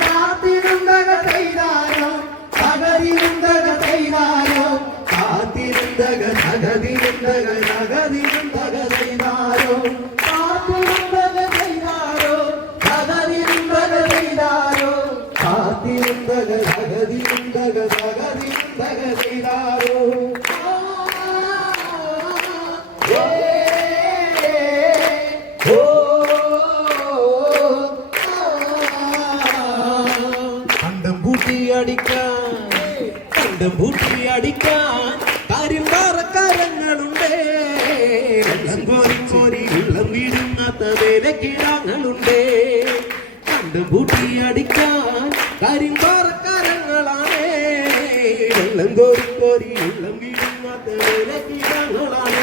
കാത്തിരുന്തക ചെയ്താരോ തകരിരുന്തക ചെയ്താരോ കാത്തിരുന്തക തകതിരുന്തക തകതിരുന്തക ചെയ്താരോ അടിക്കാൻ കണ്ടും പൂട്ടി അടിക്കാൻ കരിമ്പാറക്കാരങ്ങളുണ്ട് വെള്ളം കോരി കോരി വെള്ളം വീഴുന്നാത്ത വേലക്കിടാങ്ങളുണ്ട് കണ്ടും പൂട്ടി അടിക്കാൻ കരിമ്പാറക്കാരങ്ങളാണ് വെള്ളം കോരി കോരി വെള്ളം വീഴുന്നാത്ത വേലക്കിടാങ്ങളാണ്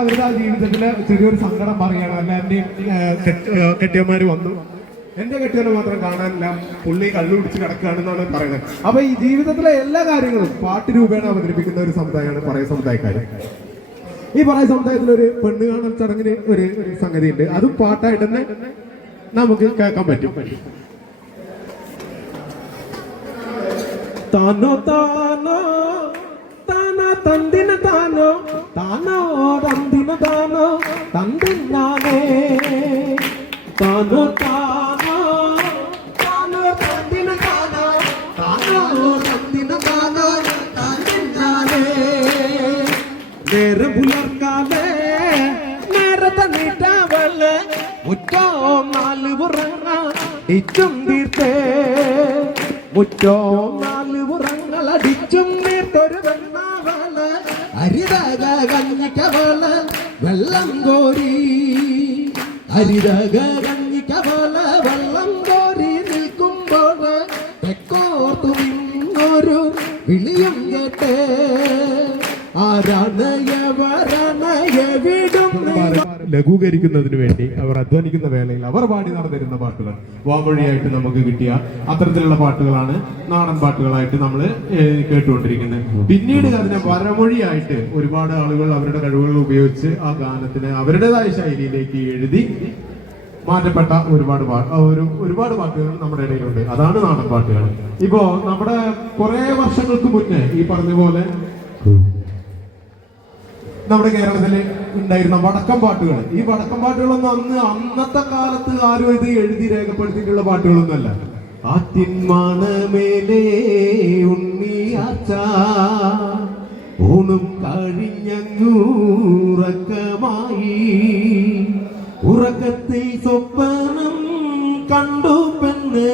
അവരുടെ ജീവിതത്തിലെ ചെറിയൊരു സങ്കടം പറയാണ് എല്ലാവരുടെയും കെട്ടിയന്മാര് വന്നു. എന്റെ കെട്ടിയനെ മാത്രം കാണാനില്ല. പുള്ളി കള്ളു പിടിച്ച് കിടക്കുകയാണെന്നാണ് പറയുന്നത്. അപ്പൊ ഈ ജീവിതത്തിലെ എല്ലാ കാര്യങ്ങളും പാട്ട് രൂപേണ അവതരിപ്പിക്കുന്ന ഒരു സമുദായമാണ് പറയ സമുദായക്കാർ ഈ പറയ സമുദായത്തിൽ ഒരു പെണ്ണ് കാണൽ ചടങ്ങിന് ഒരു സംഗതി ഉണ്ട് അതും പാട്ടായിട്ട് തന്നെ നമുക്ക് കേൾക്കാൻ പറ്റും. താനോ താനോ താന തന്തിന താനോ താനോ തന്തിന താനോ? തന്തിന്നാനേ താനോ താനോ? താനോ തന്തിന താനോ? താനോ തന്തിന താനോ? തന്തിന്നാനേ പുലർക്കാതെ. നേരത്തെ നീട്ടാവല്ല മുറ്റോ നാല് പുറങ്ങ ഇറ്റും തീർത്തേ മുറ്റോ അരിതക കഞ്ഞിക്കവൾ വെള്ളം കോരി. അരിതക കഞ്ഞിക്കവൾ വെള്ളം കോരി നിൽക്കുമ്പോൾ തെക്കോർത്തു നിന്നൊരു വിളിയും കേട്ടേ. ലഘൂകരിക്കുന്നതിന് വേണ്ടി അവർ അധ്വാനിക്കുന്ന വേളയിൽ അവർ പാടി നടന്നിരുന്ന പാട്ടുകൾ. വാമൊഴിയായിട്ട് നമുക്ക് കിട്ടിയ അത്തരത്തിലുള്ള പാട്ടുകളാണ് നാടൻ പാട്ടുകളായിട്ട് നമ്മൾ കേട്ടുകൊണ്ടിരിക്കുന്നത്. പിന്നീട് അതിനെ വരമൊഴിയായിട്ട് ഒരുപാട് ആളുകൾ അവരുടെ കഴിവുകൾ ഉപയോഗിച്ച് ആ ഗാനത്തിന് അവരുടേതായ ശൈലിയിലേക്ക് എഴുതി മാറ്റപ്പെട്ട ഒരുപാട് ഒരു ഒരുപാട് പാട്ടുകൾ നമ്മുടെ ഇടയിലുണ്ട്. അതാണ് നാടൻ പാട്ടുകൾ. ഇപ്പോ നമ്മുടെ കുറെ വർഷങ്ങൾക്ക് മുന്നേ ഈ പറഞ്ഞ പോലെ നമ്മുടെ കേരളത്തിൽ ഉണ്ടായിരുന്ന വടക്കം പാട്ടുകൾ. ഈ വടക്കം പാട്ടുകളൊന്നും അന്ന് അന്നത്തെ കാലത്ത് ആരും ഇത് എഴുതി രേഖപ്പെടുത്തിയിട്ടുള്ള പാട്ടുകളൊന്നുമല്ല. ആറ്റിന്മാണമേലേ ഉണ്ണിയാച്ച ഊണും കഴിഞ്ഞൂറക്കമായി ഉറക്കത്തിൽ സ്വപ്നം കണ്ടു പെണ്ണ്